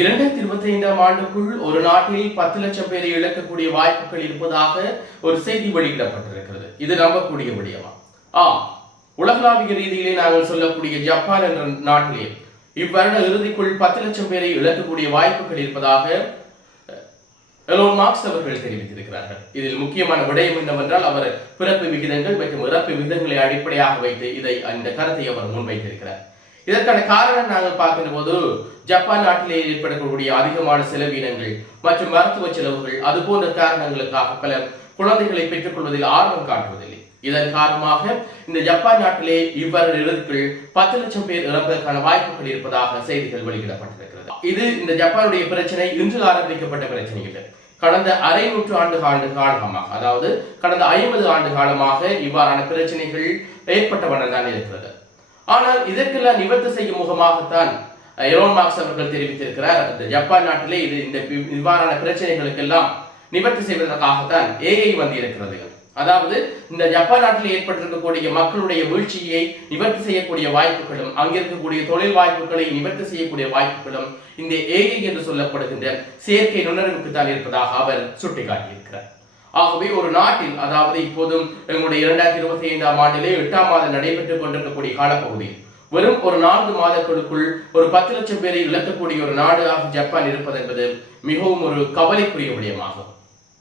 2025 ஆண்டுக்குள் ஒரு நாட்டில் 10 லட்சம் பேரை இழக்கக்கூடிய வாய்ப்புகள் இருப்பதாக ஒரு செய்தி வெளியிடப்பட்டிருக்கிறது. இது நம்பக்கூடிய விடயமா? உலகளாவிய ரீதியிலே நாங்கள் சொல்லக்கூடிய ஜப்பான் என்ற நாட்டிலே இவ்வருட இறுதிக்குள் 10 லட்சம் பேரை இழக்கக்கூடிய வாய்ப்புகள் இருப்பதாக எலோன் மாஸ்க் அவர்கள் தெரிவித்திருக்கிறார்கள். இதில் முக்கியமான விடயம் என்னவென்றால், அவர் பிறப்பு விகிதங்கள் மற்றும் இறப்பு விகிதங்களை அடிப்படையாக வைத்து இந்த கருத்தை அவர் முன்வைத்திருக்கிறார். இதற்கான காரணம் நாங்கள் பார்க்கின்ற போது, ஜப்பான் நாட்டிலே ஏற்படக்கூடிய அதிகமான செலவினங்கள் மற்றும் மருத்துவ செலவுகள் அது போன்ற காரணங்களுக்காக பலர் குழந்தைகளை பெற்றுக் கொள்வதில் ஆர்வம் காட்டுவதில்லை. இதன் காரணமாக இந்த ஜப்பான் நாட்டிலே இவ்வாறு இறுதிக்குள் 10 லட்சம் பேர் இறப்பதற்கான வாய்ப்புகள் இருப்பதாக செய்திகள் வெளியிடப்பட்டிருக்கிறது. இது இந்த ஜப்பானுடைய பிரச்சனை இன்று ஆரம்பிக்கப்பட்ட பிரச்சனை இல்லை. கடந்த அரை நூற்றாண்டு காலமாக, அதாவது கடந்த 50 ஆண்டு காலமாக இவ்வாறான பிரச்சனைகள் ஏற்பட்ட வண்ணம் தான் இருக்கிறது. ஆனால் இதற்கெல்லாம் நிவர்த்தி செய்யும் முகமாகத்தான் எலோன் மாஸ்க் அவர்கள் தெரிவித்திருக்கிறார். இந்த ஜப்பான் நாட்டிலே இந்த இவ்வாறான பிரச்சனைகளுக்கெல்லாம் நிவர்த்தி செய்வதற்காகத்தான் ஏஐ வந்து இருக்கிறது. அதாவது இந்த ஜப்பான் நாட்டில் ஏற்பட்டிருக்கக்கூடிய மக்களுடைய வீழ்ச்சியை நிவர்த்தி செய்யக்கூடிய வாய்ப்புகளும், அங்கிருக்கக்கூடிய தொழில் வாய்ப்புகளை நிவர்த்தி செய்யக்கூடிய வாய்ப்புகளும் இந்த ஏஐ என்று சொல்லப்படுகின்ற செயற்கை நுண்ணறிவுக்கு தான் இருப்பதாக அவர் சுட்டிக்காட்டியிருக்கிறார். ஆகவே ஒரு நாட்டில், அதாவது இப்போதும் எங்களுடைய 2025 ஆண்டிலே 8ஆம் மாதம் நடைபெற்றுக் கொண்டிருக்கக்கூடிய காலப்பகுதியில் வெறும் ஒரு 4 மாதங்களுக்குள் ஒரு 10 லட்சம் பேரை இழக்கக்கூடிய ஒரு நாடாக ஜப்பான் இருப்பது என்பது மிகவும் ஒரு கவலைக்குரிய விடயமாகும்.